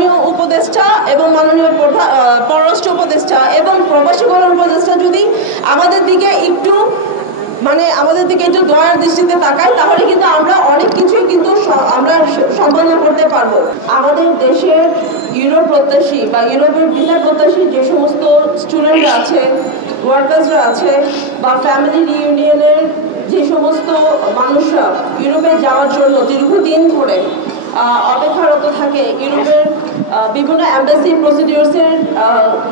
মাননীয় উপদেষ্টা এবং মাননীয় পররাষ্ট্র উপদেষ্টা এবং প্রবাসী কল্যাণ উপদেষ্টা যদি আমাদের দিকে একটু দয়ার দৃষ্টিতে তাকায়, তাহলে কিন্তু আমরা অনেক কিছুই কিন্তু আমরা সম্পাদন করতে পারবো। আমাদের দেশের ইউরোপ প্রত্যাশী বা ইউরোপের ভিসা প্রত্যাশী যে সমস্ত স্টুডেন্টরা আছে, ওয়ার্কার্সরা আছে, বা ফ্যামিলি রিউনিয়নের যে সমস্ত মানুষরা ইউরোপে যাওয়ার জন্য দীর্ঘদিন ধরে অপেক্ষারত থাকে, ইউরোপের বিভিন্ন অ্যাম্বাসি প্রসিডিউরসের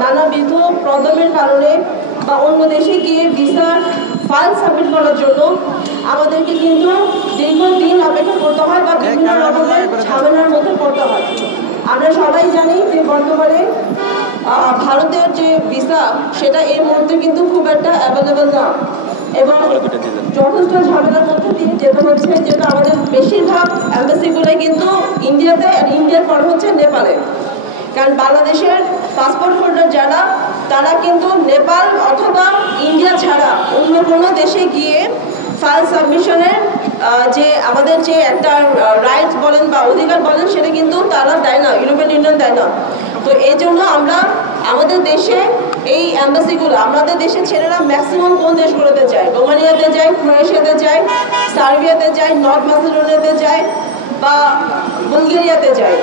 নানাবিধ প্রবলেমের কারণে বা অন্য দেশে গিয়ে ভিসার ফাইল সাবমিট করার জন্য আমাদেরকে কিন্তু দীর্ঘদিন অপেক্ষা করতে হয় বা বিভিন্ন রকমের ঝামেলার মধ্যে পড়তে হয়। আমরা সবাই জানি যে বর্তমানে ভারতের যে ভিসা সেটা এই মুহূর্তে কিন্তু খুব একটা অ্যাভেলেবেল না এবং যথেষ্ট ঝামেলার মধ্যে দিয়ে যেতে হচ্ছে, যেটা আমাদের বেশিরভাগ অ্যাম্বাসিগুলোই কিন্তু ইন্ডিয়াতে, আর ইন্ডিয়ার পর হচ্ছে নেপালে। কারণ বাংলাদেশের পাসপোর্ট হোল্ডার যারা, তারা কিন্তু নেপাল অথবা ইন্ডিয়া ছাড়া অন্য কোনো দেশে গিয়ে ফাইল সাবমিশনের যে আমাদের যে একটা রাইটস বলেন বা অধিকার বলেন, সেটা কিন্তু তারা দেয় না, ইউরোপিয়ান ইউনিয়ন দেয় না। তো এই জন্য আমরা আমাদের দেশে এই অ্যাম্বাসিগুলো, আমাদের দেশের ছেলেরা ম্যাক্সিমাম কোন দেশগুলোতে যায়? রোমানিয়াতে যায়, ক্রোয়েশিয়াতে যায়, সার্বিয়াতে যায়, নর্থ ম্যাসেডোনিয়াতে যায় বা বুলগেরিয়াতে যায়।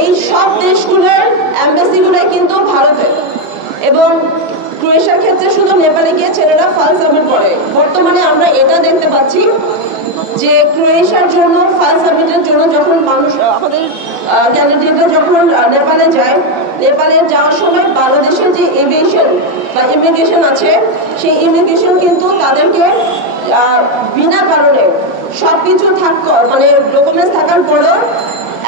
এই সব দেশগুলোর অ্যাম্বাসিগুলোই কিন্তু ভারতে, এবং ক্রোয়েশিয়ার ক্ষেত্রে শুধু নেপালে গিয়ে ছেলেরা ফাইল সাবমিট করে। বর্তমানে আমরা এটা দেখতে পাচ্ছি যে ক্রোয়েশিয়ার জন্য ফাইল সাবমিটের জন্য যখন আমাদের ক্যান্ডিডেটরা যখন নেপালে যায়, নেপালে যাওয়ার সময় বাংলাদেশের যে এভিয়েশন বা ইমিগ্রেশন আছে, সেই ইমিগ্রেশন কিন্তু তাদেরকে বিনা কারণে সব কিছু ডকুমেন্টস থাকার পরেও,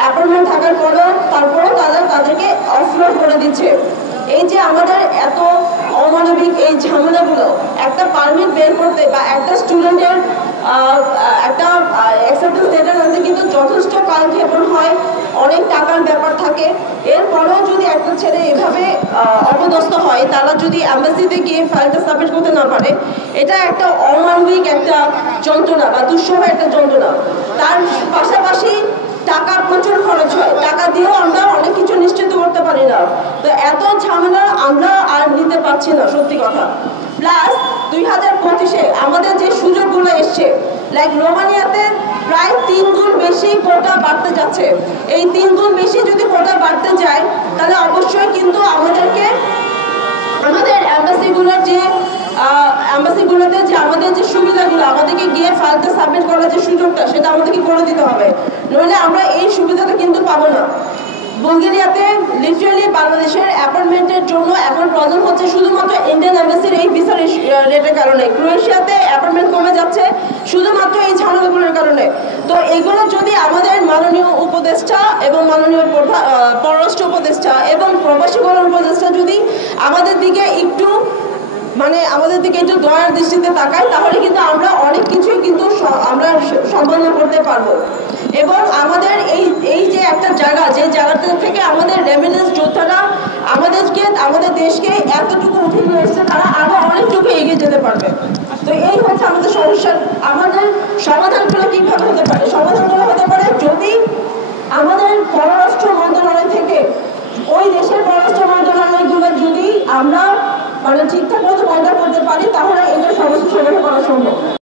অ্যাপয়েন্টমেন্ট থাকার পরেও, তারপরেও তাদেরকে অফলোড করে দিচ্ছে। এই যে আমাদের এত অমানবিক এই ঝামেলাগুলো, একটা পারমিট বের করতে বা একটা স্টুডেন্টের একটা অ্যাকসেপ্টেন্স লেটার আনতে কিন্তু যথেষ্ট কালক্ষেপণ হয়, অনেক টাকার ব্যাপার থাকে। এরপরেও যদি একটা ছেলে এভাবে অপদস্থ হয়, তারা যদি অ্যাম্বাসিতে গিয়ে ফাইলটা সাবমিট করতে না পারে, এটা একটা অমানবিক একটা যন্ত্রণা বা দুঃসহ একটা যন্ত্রণা। তার পাশাপাশি টাকা প্রচুর খরচ হয়, টাকা দিয়েও আমরা অনেক কিছু নিশ্চিত করতে পারি না। তো এত ঝামেলা আমরা আর নিতে পারছি না, সত্যি কথা। প্লাস 2025-এ আমাদের যে সুযোগগুলো এসছে, লাইক রোমানিয়াতে প্রায় 3 গুণ বেশি কোটা বাড়তে যাচ্ছে। এই 3 গুণ বেশি যদি কোটা বাড়তে যায়, তাহলে অবশ্যই কিন্তু আমাদেরকে আমাদের অ্যাম্বাসিগুলোতে যে আমাদের যে সুবিধাগুলো, আমাদেরকে গিয়ে ফাইলটা সাবমিট করার যে সুযোগটা, সেটা আমাদেরকে করে দিতে হবে, নইলে আমরা এই সুবিধাটা কিন্তু পাবো না। বুলগেরিয়াতে লিটারালি বাংলাদেশের অ্যাপয়েন্টমেন্টের জন্য এখন প্রবলেম হচ্ছে শুধুমাত্র ইন্ডিয়ান অ্যাম্বাসির এই ভিসার রেটের কারণে। ক্রোয়েশিয়াতে অ্যাপয়েন্টমেন্ট কমে যাচ্ছে শুধুমাত্র এই ঝামেলাগুলোর কারণে। তো এগুলো যদি আমাদের মাননীয় উপদেষ্টা এবং মাননীয় পররাষ্ট্র উপদেষ্টা এবং প্রবাসী কল্যাণ উপদেষ্টা যদি আমাদের দিকে একটু দয়ার দৃষ্টিতে তাকায়, তাহলে কিন্তু আমরা অনেক কিছুই কিন্তু আমরা সম্পাদন করতে পারবো। এবং আমাদের এই যে একটা জায়গা, যে জায়গাটা থেকে আমাদের রেমিটেন্স যোদ্ধারা আমাদের দেশকে এতটুকু উঠে নিয়ে এসছে, তারা আরো অনেকটুকু এগিয়ে যেতে পারবে। তো এই হচ্ছে আমাদের সমস্যার। আমাদের সমাধানগুলো কিভাবে হতে পারে? সমাধানগুলো হতে পারে যদি আমাদের পররাষ্ট্র মন্ত্রণালয় থেকে, ওই দেশের পররাষ্ট্র মন্ত্রণালয়গুলো যদি আমরা ঠিকঠাক মতো কন্ট্যাক্ট করতে পারি, তাহলে এটা সমস্যা সমাধান করা সম্ভব।